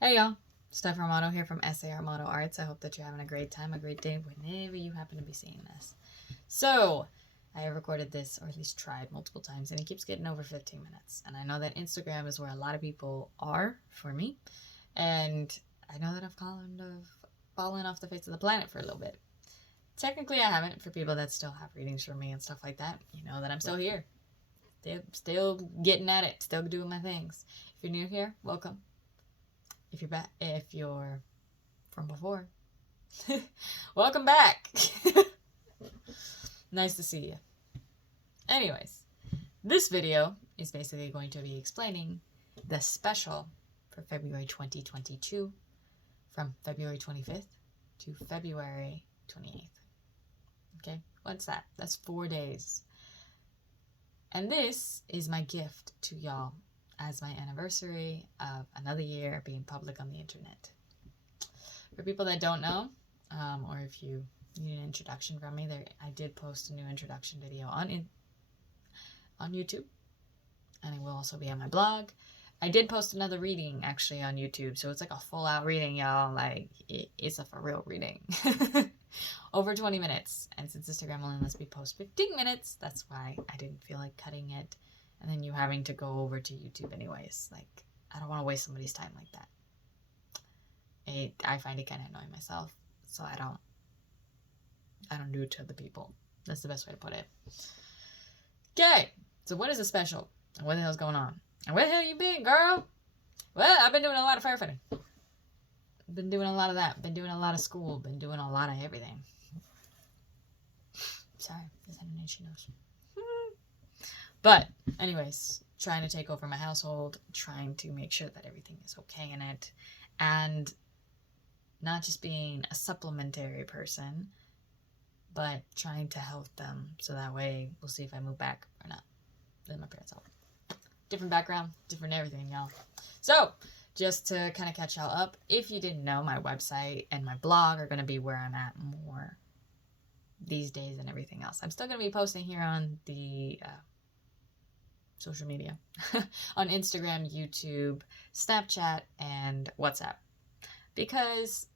Hey y'all, Steph Armato here from SAArmatoArts. I hope that you're having a great time, a great day, whenever you happen to be seeing this. So, I have recorded this, or at least tried multiple times, and it keeps getting over 15 minutes. And I know that Instagram is where a lot of people are for me, and I know that I've fallen off the face of the planet for a little bit. Technically, I haven't. For people that still have readings from me and stuff like that, you know that I'm still here. Still getting at it, still doing my things. If you're new here, welcome. If you're from before, welcome back. Nice to see you. Anyways, this video is basically going to be explaining the special for February 2022 from February 25th to February 28th. Okay, what's that? That's 4 days. And this is my gift to y'all as my anniversary of another year being public on the internet. For people that don't know, or if you need an introduction from me, I did post a new introduction video on YouTube, and it will also be on my blog. I did post another reading actually on YouTube, so it's like a full out reading, y'all. Like it's a for real reading. Over 20 minutes, and since Instagram only lets me post 15 minutes, that's why I didn't feel like cutting it and then you having to go over to YouTube anyways. Like, I don't want to waste somebody's time like that. I find it kind of annoying myself, so I don't do it to other people. That's the best way to put it. Okay, so what is a special? And what the hell's going on? And where the hell you been, girl? Well, I've been doing a lot of firefighting. Been doing a lot of that. Been doing a lot of school. Been doing a lot of everything. Sorry, is that an itchy nose? But anyways, trying to take over my household, trying to make sure that everything is okay in it, and not just being a supplementary person, but trying to help them so that way we'll see if I move back or not. Then my parents help. Different background, different everything, y'all. So, just to kind of catch y'all up, if you didn't know, my website and my blog are going to be where I'm at more these days and everything else. I'm still going to be posting here on the social media on Instagram, YouTube, Snapchat, and WhatsApp, because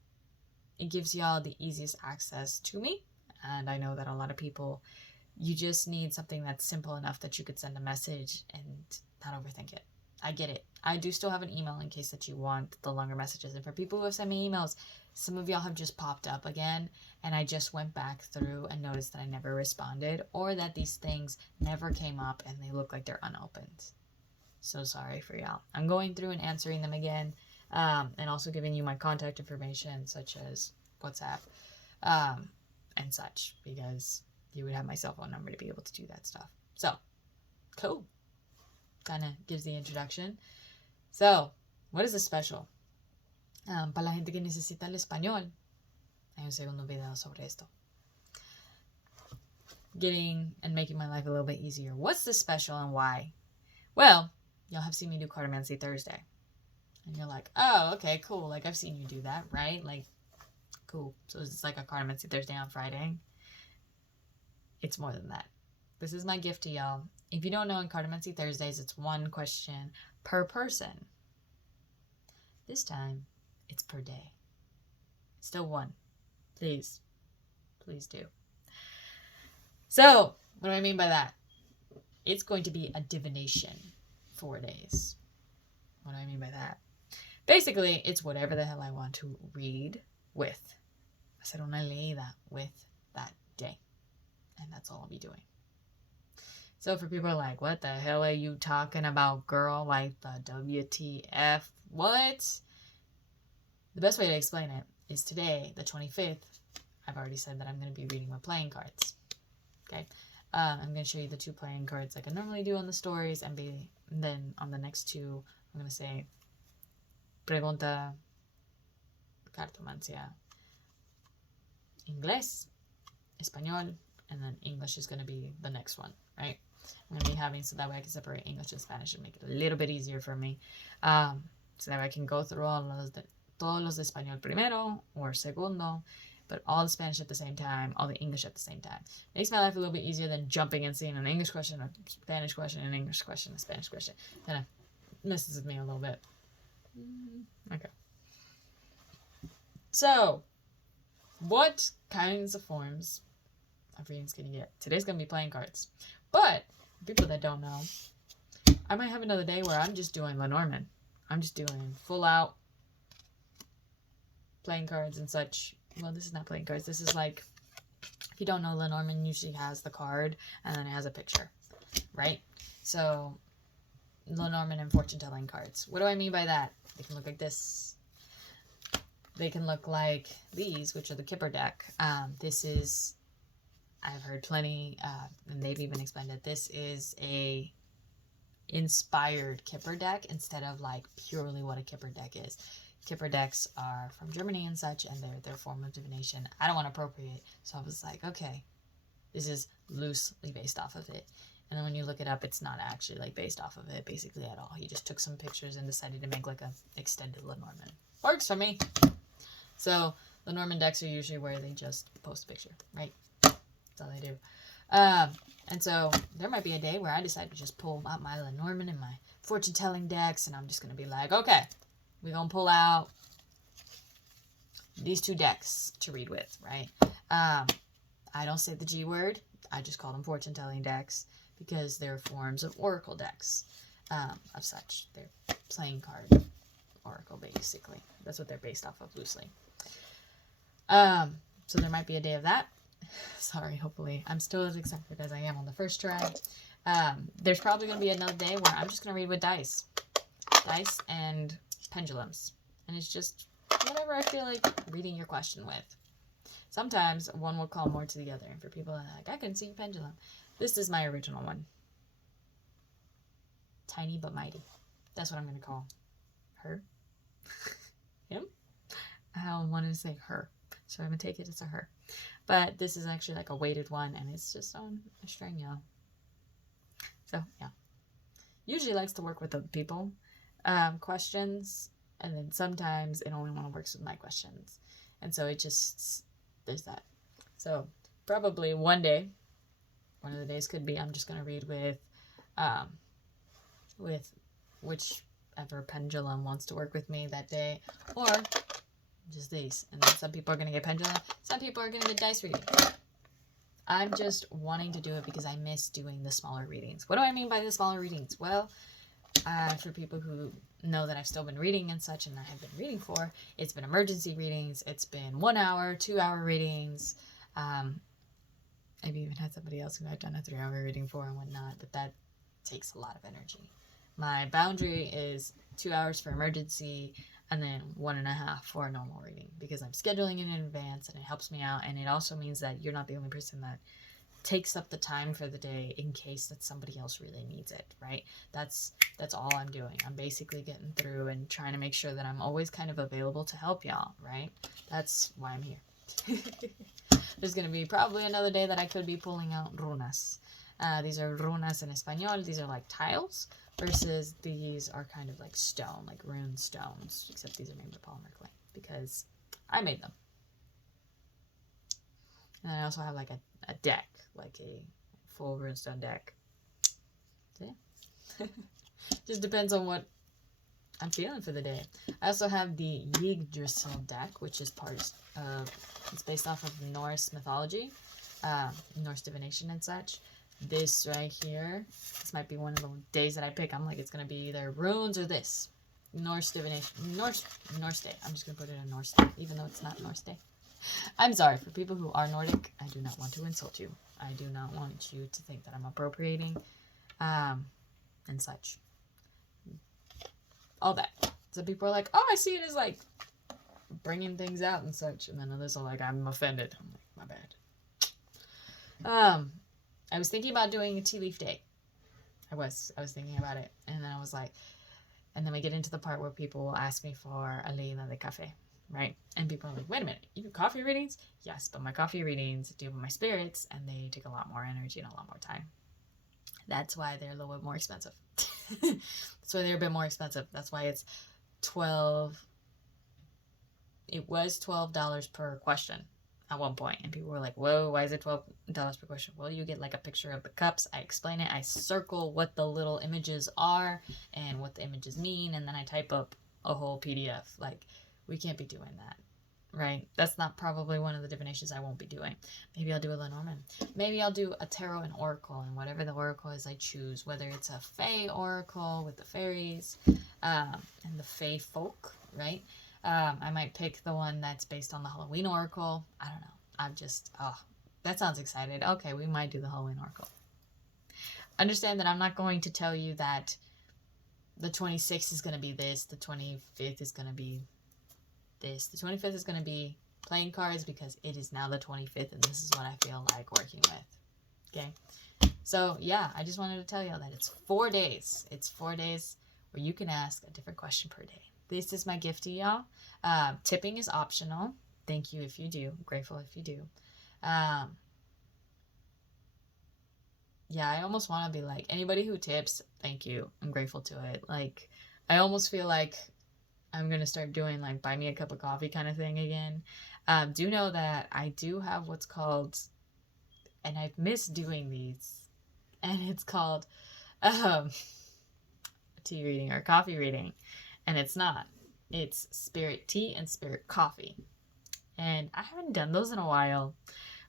it gives y'all the easiest access to me. And I know that a lot of people, you just need something that's simple enough that you could send a message and not overthink it. I get it. I do still have an email in case that you want the longer messages. And for people who have sent me emails, some of y'all have just popped up again, and I just went back through and noticed that I never responded, or that these things never came up and they look like they're unopened. So sorry for y'all. I'm going through and answering them again, and also giving you my contact information, such as WhatsApp, and such, because you would have my cell phone number to be able to do that stuff. So, cool. Kind of gives the introduction. So, what is a special? Para la gente que necesita el español, hay un segundo video sobre esto. Getting and making my life a little bit easier. What's the special and why? Well, y'all have seen me do Cartomancy Thursday. And you're like, oh, okay, cool. Like, I've seen you do that, right? Like, cool. So it's like a Cartomancy Thursday on Friday. It's more than that. This is my gift to y'all. If you don't know, in Cartomancy Thursdays, it's one question per person. This time, it's per day. Still one. Please. Please do. So, what do I mean by that? It's going to be a divination 4 days. What do I mean by that? Basically, it's whatever the hell I want to read with. Hacer una leída with that day. And that's all I'll be doing. So for people like, what the hell are you talking about, girl? Like the WTF? What? The best way to explain it is today, the 25th, I've already said that I'm going to be reading my playing cards. Okay? I'm going to show you the 2 playing cards like I normally do on the stories, and then on the next 2, I'm going to say pregunta, cartomancia, inglés, español, and then English is going to be the next one, right? I'm going to be having, so that way I can separate English and Spanish and make it a little bit easier for me. So that way I can go through todos los de español primero or segundo, but all the Spanish at the same time, all the English at the same time. Makes my life a little bit easier than jumping and seeing an English question, a Spanish question, an Spanish question. Kind of messes with me a little bit. Okay. So, what kinds of forms of readings can you get? Today's going to be playing cards. But, people that don't know, I might have another day where I'm just doing Lenormand. I'm just doing full out playing cards and such. Well, this is not playing cards. This is like, if you don't know, Lenormand usually has the card and then it has a picture, right? So, Lenormand and fortune telling cards. What do I mean by that? They can look like this. They can look like these, which are the Kipper deck. This is, I've heard plenty, and they've even explained that this is a inspired Kipper deck instead of like purely what a Kipper deck is. Kipper decks are from Germany and such, and they're their form of divination. I don't want to appropriate, so I was like, okay, this is loosely based off of it. And then when you look it up, it's not actually like based off of it basically at all. He just took some pictures and decided to make like a extended Lenormand. Works for me. So Lenormand decks are usually where they just post a picture, right? That's all they do. And so there might be a day where I decide to just pull out my Lenormand and my fortune telling decks, and I'm just gonna be like, okay, we're gonna pull out these two decks to read with, right? I don't say the G word. I just call them fortune telling decks because they're forms of oracle decks, of such. They're playing card oracle, basically. That's what they're based off of loosely. So there might be a day of that. Sorry, hopefully I'm still as excited as I am on the first try. There's probably going to be another day where I'm just going to read with dice and pendulums. And it's just whatever I feel like reading your question with. Sometimes one will call more to the other. And for people that are like, I can see pendulum. This is my original one. Tiny but mighty. That's what I'm going to call her. Him? I wanted to say her. So I'm going to take it as a her. But this is actually like a weighted one, and it's just on a string, y'all. So, yeah. Usually likes to work with other people. Questions, and then sometimes it only works with my questions. And so it just, there's that. So, probably one day, one of the days could be I'm just going to read with whichever pendulum wants to work with me that day, or just these. And then some people are going to get pendulum, some people are going to get dice reading. I'm just wanting to do it because I miss doing the smaller readings. What do I mean by the smaller readings? Well, for people who know that I've still been reading and such, and I have been reading for, it's been emergency readings, it's been 1 hour, 2 hour readings. I've even had somebody else who I've done a 3 hour reading for and whatnot, but that takes a lot of energy. My boundary is 2 hours for emergency and then 1.5 for a normal reading, because I'm scheduling it in advance and it helps me out. And it also means that you're not the only person that takes up the time for the day in case that somebody else really needs it, right? That's all I'm doing. I'm basically getting through and trying to make sure that I'm always kind of available to help y'all, right? That's why I'm here. There's going to be probably another day that I could be pulling out runas. These are runas in Español. These are like tiles, versus these are kind of like stone, like rune stones, except these are made with polymer clay because I made them. And I also have like a deck, like a full runestone deck. So yeah. Just depends on what I'm feeling for the day. I also have the Yggdrasil deck, which is it's based off of Norse mythology, Norse divination and such. This right here, this might be one of the days that I pick. I'm like, it's going to be either runes or this. Norse divination. Norse day. I'm just going to put it in Norse day, even though it's not Norse day. I'm sorry, for people who are Nordic, I do not want to insult you. I do not want you to think that I'm appropriating, and such. All that. So people are like, oh, I see it as like bringing things out and such. And then others are like, I'm offended. I'm like, my bad. I was thinking about doing a tea leaf day. I was thinking about it. And then I was like, and then we get into the part where people will ask me for a leila de café, right? And people are like, wait a minute, you do coffee readings? Yes, but my coffee readings deal with my spirits, and they take a lot more energy and a lot more time. That's why they're a little bit more expensive. That's why they're a bit more expensive. That's why it's It was $12 per question at one point, and people were like, whoa, why is it $12 per question? Well, you get like a picture of the cups, I explain it, I circle what the little images are and what the images mean, and then I type up a whole PDF. Like, we can't be doing that. right? That's not probably one of the divinations I won't be doing. Maybe I'll do a Lenormand. Maybe I'll do a tarot and oracle, and whatever the oracle is I choose, whether it's a fae oracle with the fairies and the fae folk, right? I might pick the one that's based on the Halloween oracle. I don't know. I'm just, that sounds excited. Okay, we might do the Halloween oracle. Understand that I'm not going to tell you that the 26th is going to be this, the 25th is going to be this, the 25th is going to be playing cards, because it is now the 25th and this is what I feel like working with. Okay, so yeah, I just wanted to tell you that it's 4 days. It's 4 days where you can ask a different question per day. This is my gift to y'all. Tipping is optional. Thank you if you do. I'm grateful if you do. Yeah, I almost want to be like, anybody who tips, thank you. I'm grateful to it. Like, I almost feel like I'm going to start doing like buy me a cup of coffee kind of thing again. Do know that I do have what's called, and I've missed doing these, and it's called tea reading or coffee reading. And it's not. It's spirit tea and spirit coffee. And I haven't done those in a while.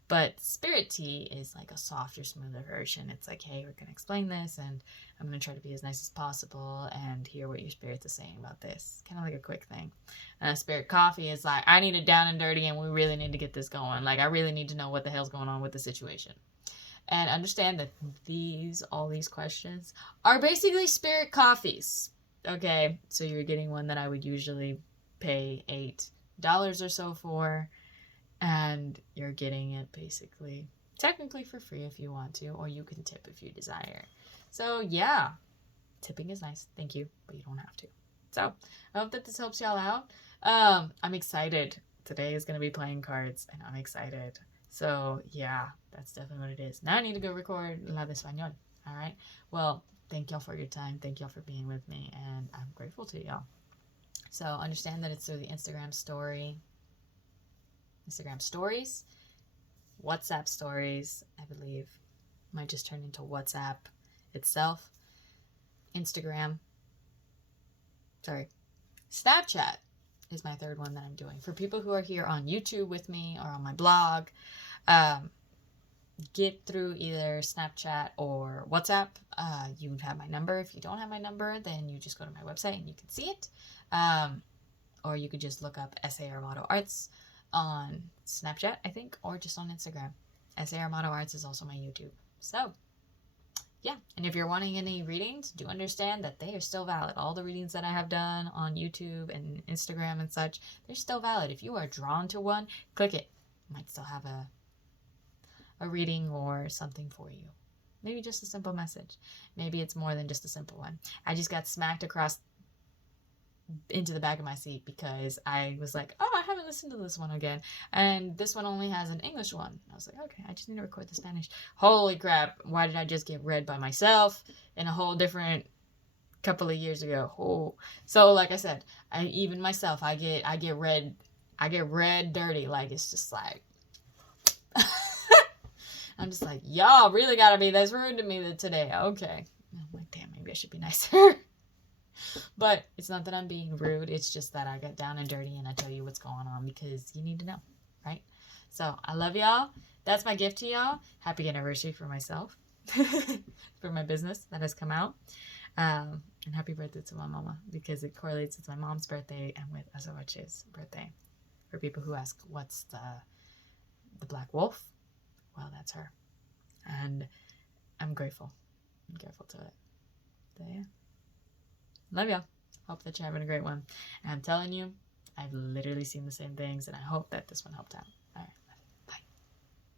But spirit tea is like a softer, smoother version. It's like, hey, we're going to explain this, and I'm going to try to be as nice as possible and hear what your spirit is saying about this. Kind of like a quick thing. Spirit coffee is like, I need it down and dirty, and we really need to get this going. Like, I really need to know what the hell's going on with the situation. And understand that all these questions are basically spirit coffees. Okay, so you're getting one that I would usually pay $8 or so for. And you're getting it basically, technically for free if you want to, or you can tip if you desire. So yeah, tipping is nice. Thank you, but you don't have to. So I hope that this helps y'all out. I'm excited. Today is going to be playing cards, and I'm excited. So yeah, that's definitely what it is. Now I need to go record La de Español. All right. Well, thank y'all for your time. Thank y'all for being with me, and I'm grateful to y'all. So understand that it's through the Instagram stories, WhatsApp stories, I believe. Might just turn into WhatsApp itself. Snapchat is my third one that I'm doing. For people who are here on YouTube with me or on my blog, get through either Snapchat or WhatsApp. You have my number. If you don't have my number, then you just go to my website and you can see it. Or you could just look up SAArmatoArts on Snapchat, I think, or just on Instagram. SAArmatoArts is also my YouTube. So, yeah. And if you're wanting any readings, do understand that they are still valid. All the readings that I have done on YouTube and Instagram and such, they're still valid. If you are drawn to one, click it. Might still have a reading or something for you. Maybe just a simple message. Maybe it's more than just a simple one. I just got smacked across into the back of my seat because I was like, oh, I haven't listened to this one again, and this one only has an English one. I was like, okay, I just need to record the Spanish. Holy crap, why did I just get read by myself in a whole different couple of years ago? Oh, so like I said, I get read dirty. Like, it's just like I'm just like, y'all really gotta be this rude to me today. Okay, I'm like, damn, maybe I should be nicer. But it's not that I'm being rude. It's just that I got down and dirty and I tell you what's going on because you need to know, right? So I love y'all. That's my gift to y'all. Happy anniversary for myself, for my business that has come out. And happy birthday to my mama because it correlates with my mom's birthday and with Azawache's birthday. For people who ask, what's the black wolf? Well, that's her. And I'm grateful. I'm grateful to it. So yeah. Love y'all. Hope that you're having a great one. And I'm telling you, I've literally seen the same things, and I hope that this one helped out. All right.